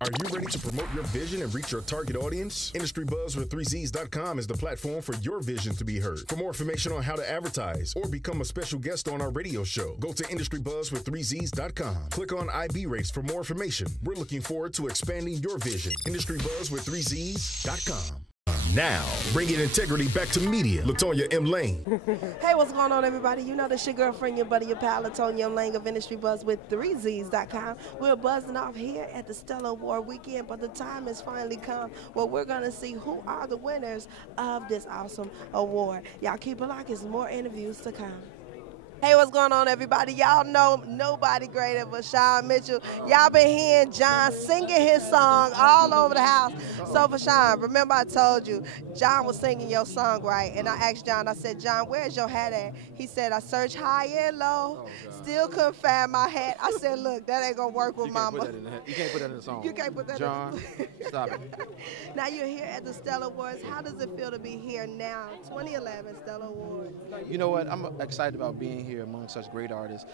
Are you ready to promote your vision and reach your target audience? IndustryBuzzWith3Zs.com is the platform for your vision to be heard. For more information on how to advertise or become a special guest on our radio show, go to IndustryBuzzWith3Zs.com. Click on IB Rates for more information. We're looking forward to expanding your vision. IndustryBuzzWith3Zs.com. Now, bringing integrity back to media, Latonya M. Lane. Hey, what's going on, everybody? You know this your girlfriend, your buddy, your pal, Latonya M. Lane of Industry Buzz with 3Zs.com. We're buzzing off here at the Stellar Award weekend, but the time has finally come where we're going to see who are the winners of this awesome award. Y'all keep it locked. There's more interviews to come. Hey, what's going on, everybody? Y'all know nobody greater but Vashawn Mitchell. Y'all been hearing John singing his song all over the house. So, Vashawn, remember I told you, John was singing your song, right? And I asked John, I said, John, where's your hat at? He said, I searched high and low, still couldn't find my hat. I said, look, that ain't going to work with Mama. You can't put that in the song. You can't put that John, in the song. stop it. Now you're here at the Stellar Awards. How does it feel to be here now, 2011 Stellar Awards? You know what? I'm excited about being here among such great artists.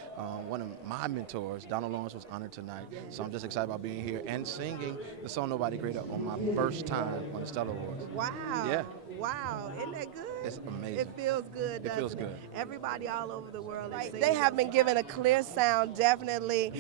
One of my mentors, Donald Lawrence, was honored tonight, so I'm just excited about being here and singing the song Nobody Greater on my first time on the Stellar Awards. Wow. Yeah. Wow. Isn't that good? It's amazing. It feels good, doesn't It feels good. Everybody all over the world is singing. They have been given a clear sound, definitely.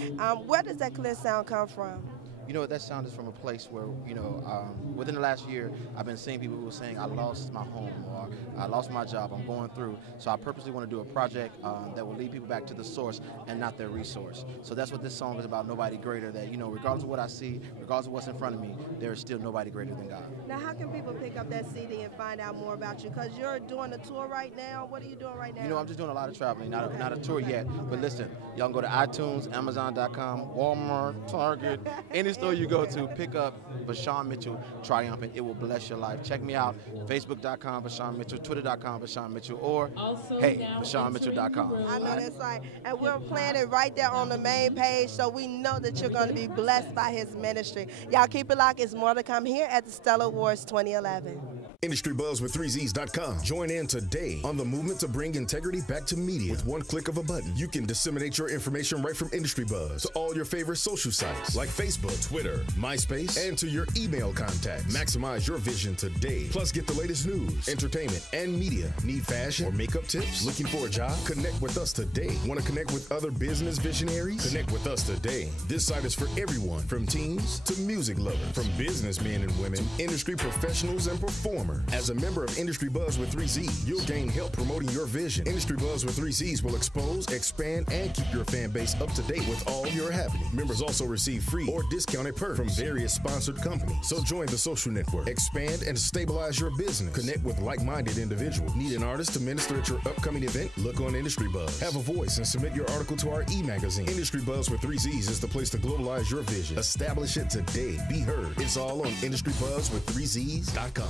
Where does that clear sound come from? You know what, that sound is from a place where, you know, within the last year, I've been seeing people who are saying, I lost my home, or I lost my job, I'm going through. So I purposely want to do a project that will lead people back to the source and not their resource. So that's what this song is about, Nobody Greater, that, you know, regardless of what I see, regardless of what's in front of me, there is still nobody greater than God. Now, how can people pick up that CD and find out more about you? Because you're doing a tour right now. What are you doing right now? You know, I'm just doing a lot of traveling, not a tour yet. But listen, y'all can go to iTunes, Amazon.com, Walmart, Target, any store you go to, pick up Vashawn Mitchell Triumphant. It will bless your life. Check me out, Facebook.com, Vashawn Mitchell, Twitter.com, Vashawn Mitchell, or hey, VashawnMitchell.com. I know that's right. And we're playing it right there on the main page, so we know that you're going to be blessed by his ministry. Y'all keep it locked. It's more to come here at the Stellar Awards 2011. IndustryBuzzWith3Zs.com. Join in today on the movement to bring integrity back to media. With one click of a button, you can disseminate your information right from Industry Buzz to all your favorite social sites like Facebook, Twitter, MySpace, and to your email contacts. Maximize your vision today. Plus, get the latest news, entertainment, and media. Need fashion or makeup tips? Looking for a job? Connect with us today. Want to connect with other business visionaries? Connect with us today. This site is for everyone, from teens to music lovers, from businessmen and women, industry professionals and performers. As a member of Industry Buzz with 3Z, you'll gain help promoting your vision. Industry Buzz with 3Zs will expose, expand, and keep your fan base up to date with all your happenings. Members also receive free or discounted perks from various sponsored companies. So join the social network, expand, and stabilize your business. Connect with like-minded individuals. Need an artist to minister at your upcoming event? Look on Industry Buzz. Have a voice and submit your article to our e-magazine. Industry Buzz with 3Zs is the place to globalize your vision. Establish it today. Be heard. It's all on IndustryBuzzWith3Zs.com.